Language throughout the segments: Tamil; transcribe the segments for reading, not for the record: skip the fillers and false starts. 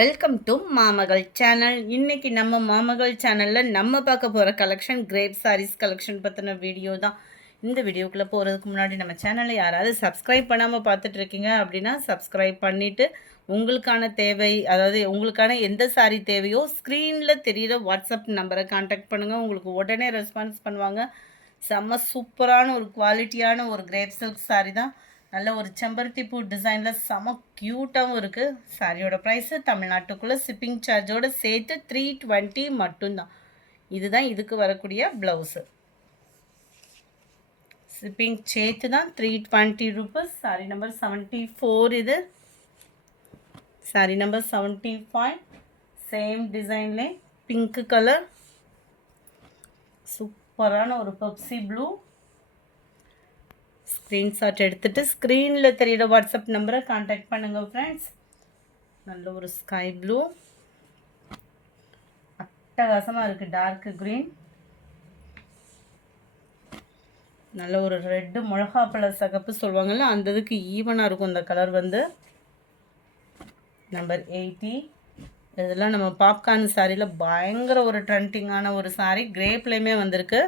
Welcome to மாமகள் channel. இன்னைக்கு நம்ம மாமகள் சேனலில் நம்ம பார்க்க போகிற கலெக்ஷன் கிரேப் சாரீஸ் கலெக்ஷன் பற்றின வீடியோ தான். இந்த வீடியோக்குள்ளே போகிறதுக்கு முன்னாடி நம்ம சேனலை யாராவது சப்ஸ்கிரைப் பண்ணாமல் பார்த்துட்ருக்கீங்க அப்படின்னா சப்ஸ்கிரைப் பண்ணிவிட்டு உங்களுக்கான தேவை, அதாவது உங்களுக்கான எந்த சாரீ தேவையோ ஸ்க்ரீனில் தெரிகிற வாட்ஸ்அப் நம்பரை கான்டாக்ட் பண்ணுங்கள். உங்களுக்கு உடனே ரெஸ்பான்ஸ் பண்ணுவாங்க. செம்ம சூப்பரான ஒரு குவாலிட்டியான ஒரு கிரேப் சில்க் சாரீ தான். நல்ல ஒரு செம்பருத்தி பூ டிசைனில் செம க்யூட்டாகவும் இருக்குது. சாரியோட ப்ரைஸு தமிழ்நாட்டுக்குள்ளே ஷிப்பிங் சார்ஜோடு சேர்த்து 320 மட்டும்தான். இதுதான் இதுக்கு வரக்கூடிய ப்ளவுஸு. ஷிப்பிங் சேர்த்து தான் 320 ரூபீஸ். சாரி நம்பர் 74 இது. சாரி நம்பர் 75 சேம் டிசைன்லே பிங்க் கலர், சூப்பரான ஒரு பெப்சி ப்ளூ. ஸ்க்ரீன்ஷாட் எடுத்துகிட்டு ஸ்க்ரீனில் தெரியிற வாட்ஸ்அப் நம்பரை கான்டாக்ட் பண்ணுங்கள் ஃப்ரெண்ட்ஸ். நல்ல ஒரு ஸ்கை ப்ளூ, அட்டகாசமாக இருக்குது. டார்க் க்ரீன், நல்ல ஒரு ரெட்டு மிளகாப்பழ சகப்பு சொல்லுவாங்கள்ல, அந்த இதுக்கு ஈவனாக இருக்கும் இந்த கலர் வந்து. நம்பர் 80. இதெல்லாம் நம்ம பாப்கார்ன் சாரியில் பயங்கர ஒரு ட்ரெண்டிங்கான ஒரு சாரீ. கிரேப்லேயுமே வந்திருக்கு.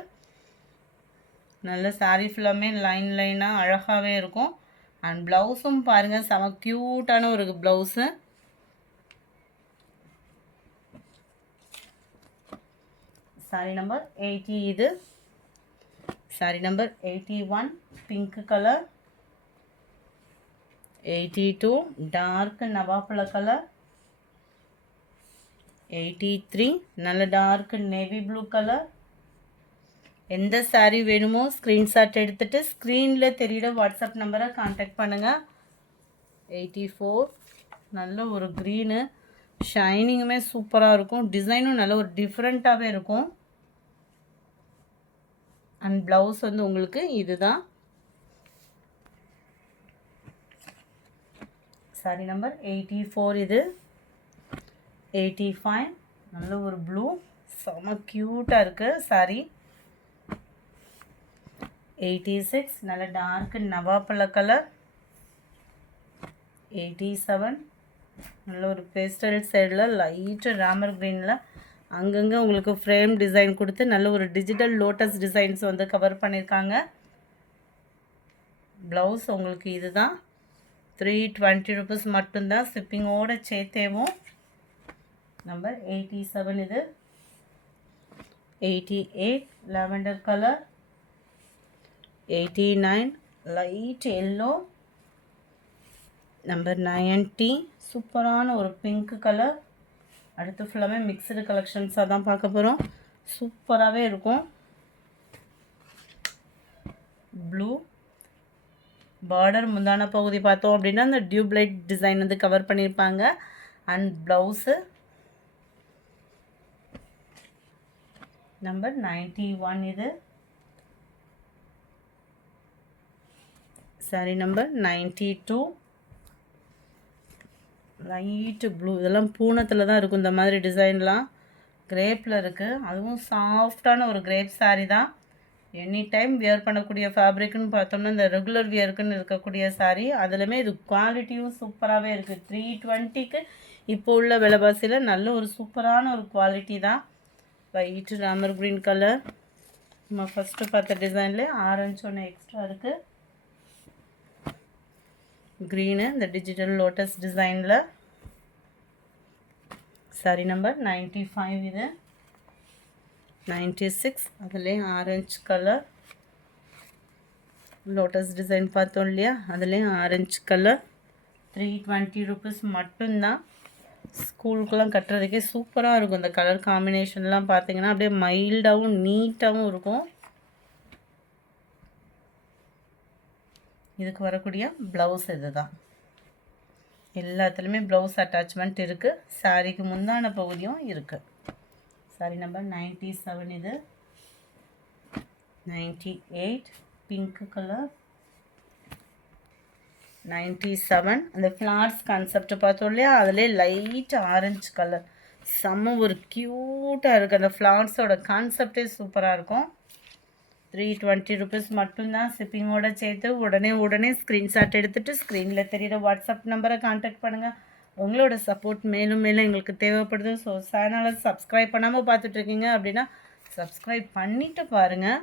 நல்ல சாரீ ஃபுல்லாமே லைன் லைனாக அழகாகவே இருக்கும். அண்ட் ப்ளவுஸும் பாருங்கள், செம க்யூட்டான ஒரு ப்ளவுஸு. சாரீ நம்பர் 80 இது. Sari number 81 pink colour, 82 dark நவாப்பழ கலர், 83 நல்ல டார்க் நேவி ப்ளூ கலர். எந்த சாரீ வேணுமோ ஸ்க்ரீன்ஷாட் எடுத்துகிட்டு ஸ்க்ரீனில் தெரியிற வாட்ஸ்அப் நம்பரை கான்டாக்ட் பண்ணுங்கள். 84 நல்ல ஒரு க்ரீனு, ஷைனிங்குமே சூப்பராக இருக்கும். டிசைனும் நல்ல ஒரு டிஃப்ரெண்ட்டாகவே இருக்கும். அண்ட் ப்ளவுஸ் வந்து உங்களுக்கு இதுதான். சாரி நம்பர் 84 இது. 85 நல்ல ஒரு ப்ளூ, செம க்யூட்டாக இருக்குது சாரி. 86 நல்ல டார்க் நவாப்பழ கலர். 87 நல்ல ஒரு பேஸ்டல் சைடில் லைட்டு ராமர் க்ரீனில் அங்கங்கே உங்களுக்கு ஃப்ரேம் டிசைன் கொடுத்து நல்ல ஒரு டிஜிட்டல் லோட்டஸ் டிசைன்ஸ் வந்து கவர் பண்ணியிருக்காங்க. ப்ளவுஸ் உங்களுக்கு இதுதான். 320 ரூபீஸ் மட்டும்தான், ஷிப்பிங்கோடு சேர்த்தேவும். நம்பர் 87 இது. 88 lavender colour, 89 light yellow, number 90 சூப்பரான ஒரு பிங்க் கலர். அடுத்து ஃபுல்லாமே மிக்சடு கலெக்ஷன்ஸாக தான் பார்க்க போகிறோம். சூப்பராகவே இருக்கும். ப்ளூ பார்டர் முந்தான பகுதி பார்த்தோம் அப்படின்னா அந்த டியூப்லைட் டிசைன் வந்து கவர் பண்ணியிருப்பாங்க. அண்ட் ப்ளவுஸு நம்பர் 91 இது. Sari number 92 light blue. இதெல்லாம் பூனத்தில் தான் இருக்கும் இந்த மாதிரி டிசைன்லாம். கிரேப்பில் இருக்குது, அதுவும் சாஃப்டான ஒரு கிரேப் சாரீ தான். எனி டைம் வியர் பண்ணக்கூடிய ஃபேப்ரிக்னு பார்த்தோம்னா இந்த ரெகுலர் வியருக்குன்னு இருக்கக்கூடிய சாரீ. அதுலேயுமே இது குவாலிட்டியும் சூப்பராகவே இருக்குது. 320க்கு இப்போ உள்ள விலைவாசியில் நல்ல ஒரு சூப்பரான ஒரு குவாலிட்டி தான். Light Ramar green colour. நம்ம ஃபஸ்ட்டு பார்த்த டிசைன்லேயே ஆரஞ்சு ஒன்று எக்ஸ்ட்ரா இருக்குது. க்ரீனு இந்த டிஜிட்டல் லோட்டஸ் டிசைனில். சாரி நம்பர் 95 இது. 96 அதுலேயும் ஆரஞ்சு கலர் லோட்டஸ் டிசைன் பார்த்தோம் இல்லையா, அதுலேயும் ஆரஞ்சு கலர். 320 ரூபீஸ் மட்டும்தான். ஸ்கூலுக்கெல்லாம் கட்டுறதுக்கே சூப்பராக இருக்கும். இந்த கலர் காம்பினேஷன்லாம் பார்த்தீங்கன்னா அப்படியே மைல்டாகவும் நீட்டாகவும் இருக்கும். இதுக்கு வரக்கூடிய ப்ளவுஸ் இது தான். எல்லாத்துலேயுமே ப்ளவுஸ் அட்டாச்மெண்ட் இருக்குது. சாரிக்கு முந்தான பகுதியும் இருக்குது. சாரி நம்பர் 97 இது. 98 பிங்க் கலர். 97 அந்த ஃப்ளார்ஸ் கான்செப்ட் பார்த்தோம் இல்லையா, அதிலே லைட் ஆரஞ்சு கலர். செம்ம ஒரு க்யூட்டாக இருக்குது. அந்த ஃப்ளார்ஸோட கான்செப்டே சூப்பராக இருக்கும். 320 ரூபீஸ் மட்டும்தான், ஷிப்பிங்கோடு சேர்த்து. உடனே ஸ்க்ரீன்ஷாட் எடுத்துகிட்டு ஸ்க்ரீனில் தெரிகிற வாட்ஸ்அப் நம்பரை கான்டாக்ட் பண்ணுங்கள். உங்களோட சப்போர்ட் மேலும் மேலும் எங்களுக்கு தேவைப்படுது. ஸோ சேனலை சப்ஸ்கிரைப் பண்ணாமல் பார்த்துட்ருக்கீங்க அப்படின்னா சப்ஸ்கிரைப் பண்ணிவிட்டு பாருங்கள்.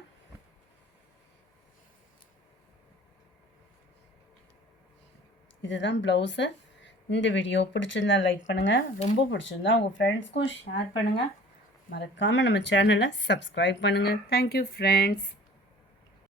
இதுதான் ப்ளவுஸு. இந்த வீடியோ பிடிச்சிருந்தா லைக் பண்ணுங்கள், ரொம்ப பிடிச்சிருந்தா உங்கள் ஃப்ரெண்ட்ஸ்க்கும் ஷேர் பண்ணுங்கள். மறக்காமல் நம்ம சேனலை சப்ஸ்கிரைப் பண்ணுங்கள். Thank you friends.